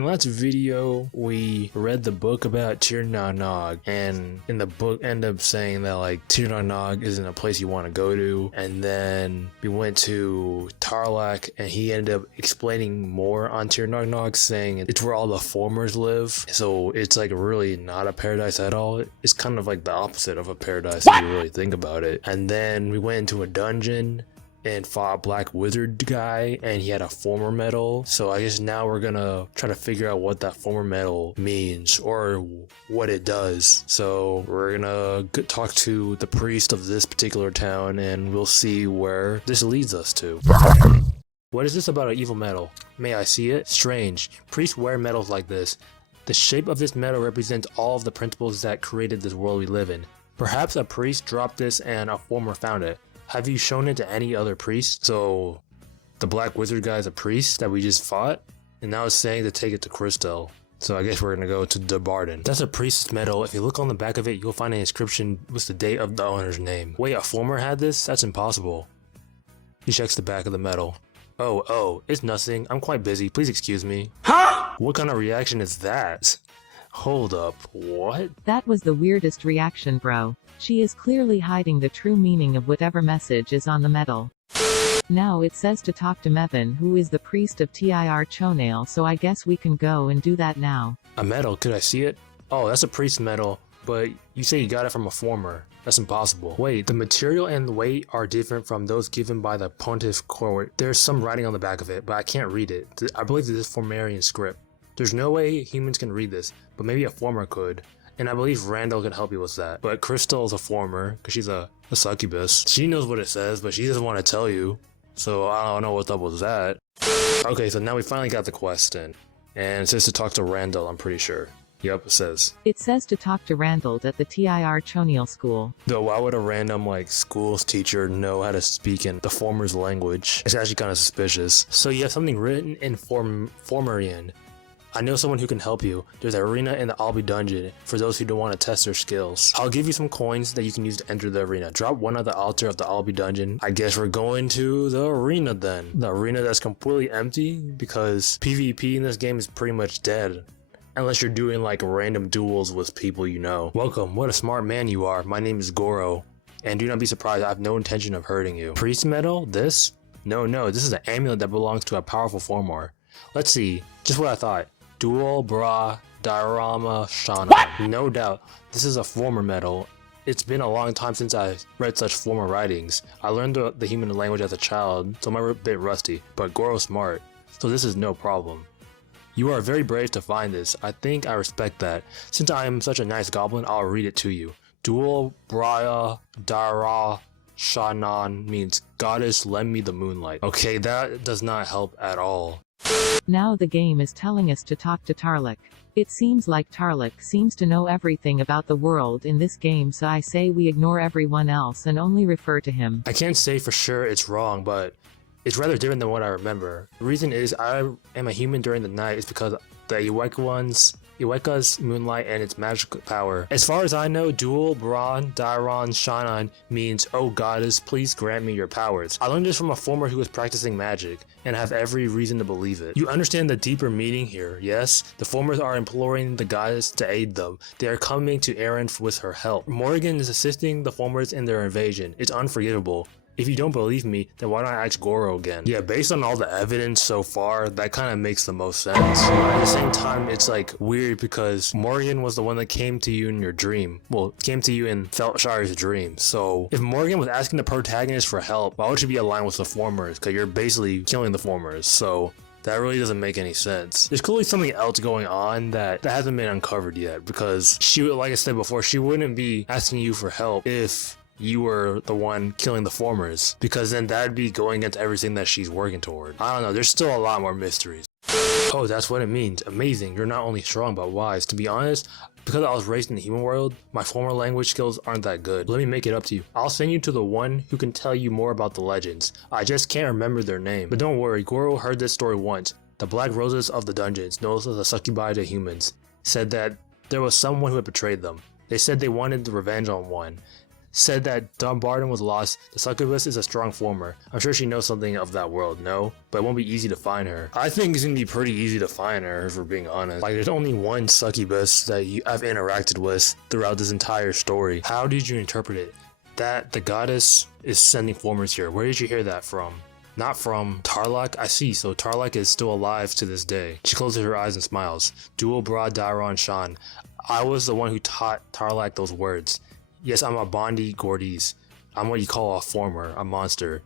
In the last video, we read the book about Tir Na Nog, and in the book ended up saying that like Tir Na Nog isn't a place you want to go to, and then we went to Tarlac and he ended up explaining more on Tir Na Nog, saying it's where all the Formors live, so it's like really not a paradise at all. It's kind of like the opposite of a paradise if you really think about it. And then we went into a dungeon and fought a black wizard guy, and he had a Formor medal. So I guess now we're gonna try to figure out what that Formor medal means or what it does. So we're gonna talk to the priest of this particular town and we'll see where this leads us to. What is this about an evil medal? May I see it? Strange. Priests wear medals like this. The shape of this medal represents all of the principles that created this world we live in. Perhaps a priest dropped this and a Formor found it. Have you shown it to any other priest? So the black wizard guy is a priest that we just fought, and now it's saying to take it to Crystal. So I guess we're gonna go to Dechiphering. That's a priest's medal. If you look on the back of it, you'll find an inscription with the date of the owner's name. Wait, a Formor had this? That's impossible. He checks the back of the medal. Oh, it's nothing. I'm quite busy. Please excuse me. Huh? What kind of reaction is that? Hold up, what? That was the weirdest reaction, bro. She is clearly hiding the true meaning of whatever message is on the medal. Now it says to talk to Mevin, who is the priest of Tir Chonail, so I guess we can go and do that now. A medal? Could I see it? Oh, that's a priest medal, but you say you got it from a Formor. That's impossible. Wait, the material and the weight are different from those given by the Pontiff Court. There's some writing on the back of it, but I can't read it. I believe this is Formarian script. There's no way humans can read this, but maybe a Formor could. And I believe Randall can help you with that. But Crystal is a Formor, because she's a succubus. She knows what it says, but she doesn't want to tell you. So I don't know what's up with that. Okay, so now we finally got the quest in. And it says to talk to Randall, I'm pretty sure. Yep, it says. It says to talk to Randall at the Tir Chonail school. Though why would a random schools teacher know how to speak in the Formor's language? It's actually kind of suspicious. So you have something written in Formarian. I know someone who can help you. There's an arena in the Albi dungeon for those who don't want to test their skills. I'll give you some coins that you can use to enter the arena. Drop one at the altar of the Albi dungeon. I guess we're going to the arena then. The arena that's completely empty because PvP in this game is pretty much dead. Unless you're doing random duels with people you know. Welcome, what a smart man you are. My name is Goro. And do not be surprised, I have no intention of hurting you. Priest medal? This? No, this is an amulet that belongs to a powerful Formor. Let's see, just what I thought. Dual Bra Diorama Shana. No doubt, this is a Formor medal. It's been a long time since I read such Formor writings. I learned the human language as a child, so I'm a bit rusty, but Goro's smart, so this is no problem. You are very brave to find this. I think I respect that. Since I am such a nice goblin, I'll read it to you. Dual Braya Dara Shanan means goddess lend me the moonlight. Okay, that does not help at all. Now the game is telling us to talk to Tarlac. It seems like Tarlac seems to know everything about the world in this game, so I say we ignore everyone else and only refer to him. I can't say for sure it's wrong, but it's rather different than what I remember. The reason is I am a human during the night is because the Iweka's moonlight and its magical power. As far as I know, Dual Bron Dairon Shanan means, oh goddess, please grant me your powers. I learned this from a Formor who was practicing magic, and have every reason to believe it. You understand the deeper meaning here, yes? The Formors are imploring the goddess to aid them. They are coming to Erin with her help. Morrigan is assisting the Formors in their invasion. It's unforgettable. If you don't believe me, then why don't I ask Goro again? Yeah, based on all the evidence so far, that kind of makes the most sense. But at the same time, it's weird because Morgan was the one that came to you in your dream. Well, came to you in Feltshire's dream. So if Morgan was asking the protagonist for help, why would she be aligned with the Formors? Because you're basically killing the Formors. So that really doesn't make any sense. There's clearly something else going on that hasn't been uncovered yet, because she, like I said before, she wouldn't be asking you for help if you were the one killing the Formors, because then that'd be going against everything that she's working toward. I don't know, there's still a lot more mysteries. Oh, that's what it means. Amazing, you're not only strong but wise. To be honest, because I was raised in the human world, my Formor language skills aren't that good. Let me make it up to you. I'll send you to the one who can tell you more about the legends. I just can't remember their name. But don't worry, Goro heard this story once. The Black Roses of the Dungeons, known as the succubi to humans, said that there was someone who had betrayed them. They said they wanted the revenge on one. said that Dumbarton was lost. The succubus is a strong Formor. I'm sure she knows something of that world, no? But it won't be easy to find her. I think it's gonna be pretty easy to find her, if we're being honest. Like, there's only one succubus that I've interacted with throughout this entire story. How did you interpret it? That the goddess is sending Formors here. Where did you hear that from? Not from Tarlak? I see, so Tarlak is still alive to this day. She closes her eyes and smiles. Dual Bra Dairon Shan. I was the one who taught Tarlak those words. Yes, I'm a Bondi Gordies. I'm what you call a Formor, a monster.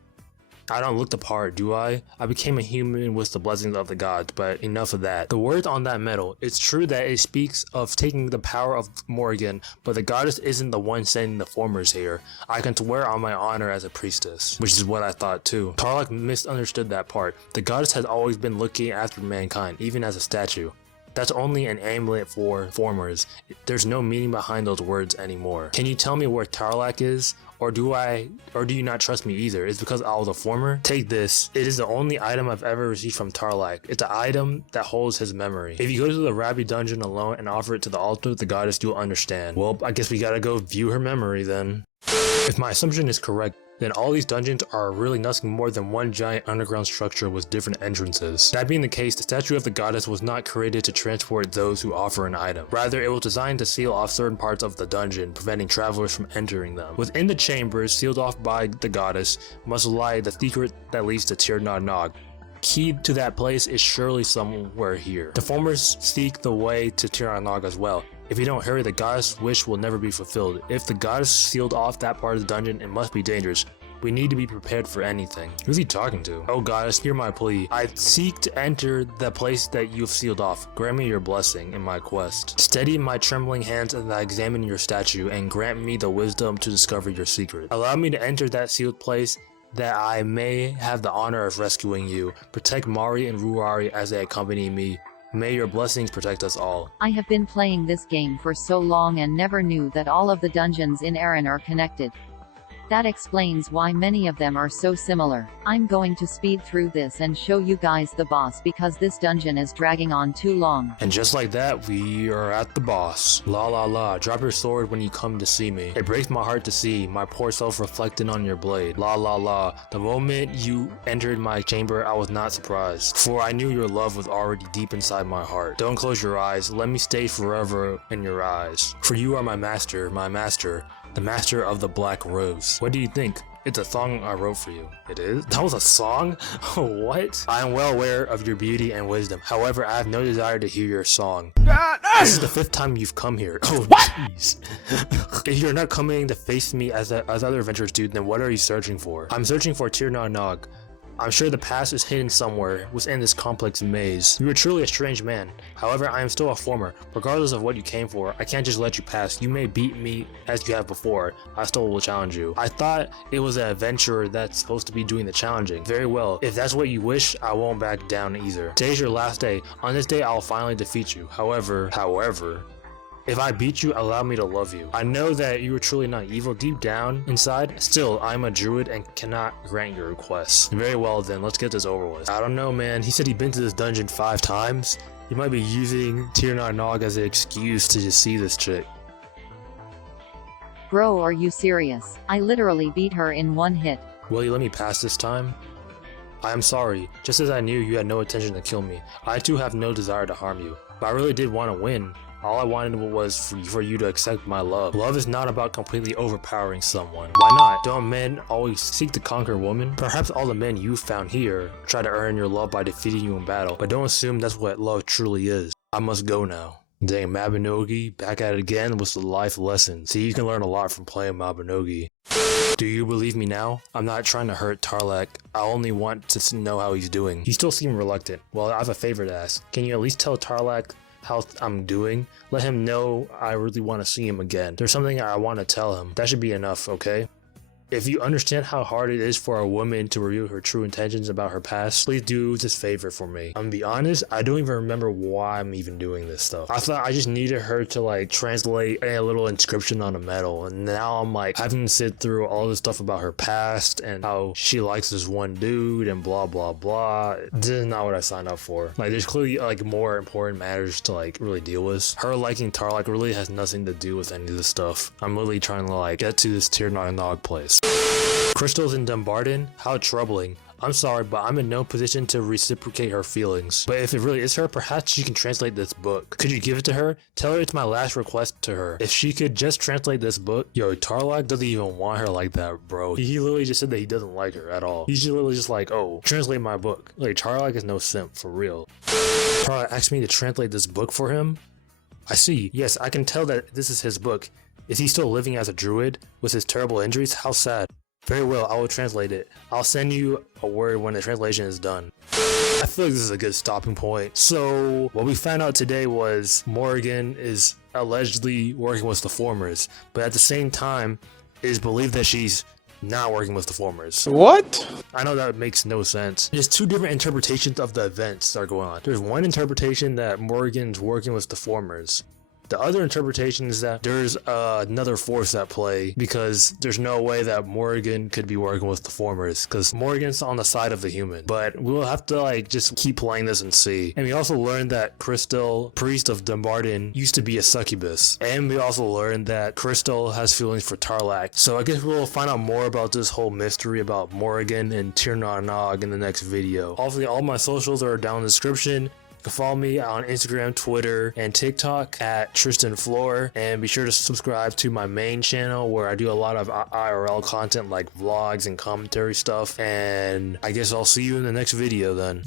I don't look the part, do I? I became a human with the blessings of the gods, but enough of that. The words on that medal, it's true that it speaks of taking the power of Morrigan, but the goddess isn't the one sending the Formors here. I can swear on my honor as a priestess, which is what I thought too. Tarlak misunderstood that part. The goddess has always been looking after mankind, even as a statue. That's only an amulet for Formors. There's no meaning behind those words anymore. Can you tell me where Tarlak is? Or do you not trust me either? It's because I was a Formor? Take this. It is the only item I've ever received from Tarlak. It's an item that holds his memory. If you go to the Rabbi dungeon alone and offer it to the altar of the goddess, you'll understand. Well, I guess we gotta go view her memory then. If my assumption is correct, then all these dungeons are really nothing more than one giant underground structure with different entrances. That being the case, the statue of the goddess was not created to transport those who offer an item. Rather, it was designed to seal off certain parts of the dungeon, preventing travelers from entering them. Within the chambers, sealed off by the goddess, must lie the secret that leads to Tir Na Nog. Key to that place is surely somewhere here. The Formors seek the way to Tir Na Nog as well. If you don't hurry, the goddess' wish will never be fulfilled. If the goddess sealed off that part of the dungeon, it must be dangerous. We need to be prepared for anything. Who's he talking to? Oh goddess, hear my plea. I seek to enter the place that you've sealed off. Grant me your blessing in my quest. Steady my trembling hands as I examine your statue, and grant me the wisdom to discover your secret. Allow me to enter that sealed place, that I may have the honor of rescuing you. Protect Mari and Ruari as they accompany me. May your blessings protect us all. I have been playing this game for so long and never knew that all of the dungeons in Erin are connected. That explains why many of them are so similar. I'm going to speed through this and show you guys the boss because this dungeon is dragging on too long. And just like that, we are at the boss. La la la, drop your sword when you come to see me. It breaks my heart to see my poor self reflected on your blade. La la la, the moment you entered my chamber, I was not surprised, for I knew your love was already deep inside my heart. Don't close your eyes, let me stay forever in your eyes. For you are my master, the master of the Black Rose. What do you think? It's a song I wrote for you. It is? That was a song? What? I am well aware of your beauty and wisdom. However, I have no desire to hear your song. This is the 5th time you've come here. Oh, jeez. If you're not coming to face me as other adventurers do, then what are you searching for? I'm searching for Tir Na Nog. I'm sure the past is hidden somewhere within this complex maze. You are truly a strange man. However, I am still a Formor. Regardless of what you came for, I can't just let you pass. You may beat me as you have before. I still will challenge you. I thought it was an adventurer that's supposed to be doing the challenging. Very well. If that's what you wish, I won't back down either. Today's your last day. On this day, I'll finally defeat you. However, if I beat you, allow me to love you. I know that you are truly not evil deep down inside. Still, I'm a druid and cannot grant your requests. Very well then, let's get this over with. I don't know, man. He said he'd been to this dungeon 5 times. He might be using Tir Na Nog as an excuse to just see this chick. Bro, are you serious? I literally beat her in 1 hit. Will you let me pass this time? I am sorry. Just as I knew you had no intention to kill me, I too have no desire to harm you. But I really did want to win. All I wanted was for you to accept my love. Love is not about completely overpowering someone. Why not? Don't men always seek to conquer women? Perhaps all the men you found here try to earn your love by defeating you in battle, but don't assume that's what love truly is. I must go now. Dang, Mabinogi, back at it again with the life lesson. See, you can learn a lot from playing Mabinogi. Do you believe me now? I'm not trying to hurt Tarlak. I only want to know how he's doing. You still seem reluctant. Well, I have a favor to ask. Can you at least tell Tarlak how I'm doing? Let him know I really want to see him again. There's something I want to tell him. That should be enough, okay? if you understand how hard it is for a woman to reveal her true intentions about her past, please do this favor for me. I'm gonna be honest, I don't even remember why I'm even doing this stuff. I thought I just needed her to like translate a little inscription on a medal, and now I'm like having to sit through all this stuff about her past and how she likes this one dude and blah blah blah. This is not what I signed up for. Like there's clearly like more important matters to like really deal with. Her liking Tarlac really has nothing to do with any of this stuff. I'm literally trying to like get to this tier 9 nog place. Crystals in Dumbarton? How troubling. I'm sorry, but I'm in no position to reciprocate her feelings. But if it really is her, perhaps she can translate this book. Could you give it to her? Tell her it's my last request to her. If she could just translate this book. Yo, Tarlac doesn't even want her like that, bro. He literally just said that he doesn't like her at all. He's literally just like, oh, translate my book. Like, Tarlac is no simp, for real. Tarlac asked me to translate this book for him? I see. Yes, I can tell that this is his book. Is he still living as a druid? With his terrible injuries? How sad. Very well, I will translate it. I'll send you a word when the translation is done. I feel like this is a good stopping point. So, what we found out today was Morrigan is allegedly working with the Formors, but at the same time, it is believed that she's not working with the Formors. What? I know that makes no sense. There's two different interpretations of the events that are going on. There's one interpretation that Morrigan's working with the Formors. The other interpretation is that there's another force at play because there's no way that Morrigan could be working with the Formors because Morrigan's on the side of the human. But we'll have to like just keep playing this and see. And we also learned that Crystal, priest of Dumbarton, used to be a succubus. And we also learned that Crystal has feelings for Tarlac. So I guess we'll find out more about this whole mystery about Morrigan and Tir Na Nog in the next video. Obviously, all my socials are down in the description. You can follow me on Instagram, Twitter, and TikTok at Tristan Floor, and be sure to subscribe to my main channel where I do a lot of IRL content like vlogs and commentary stuff, and I guess I'll see you in the next video then.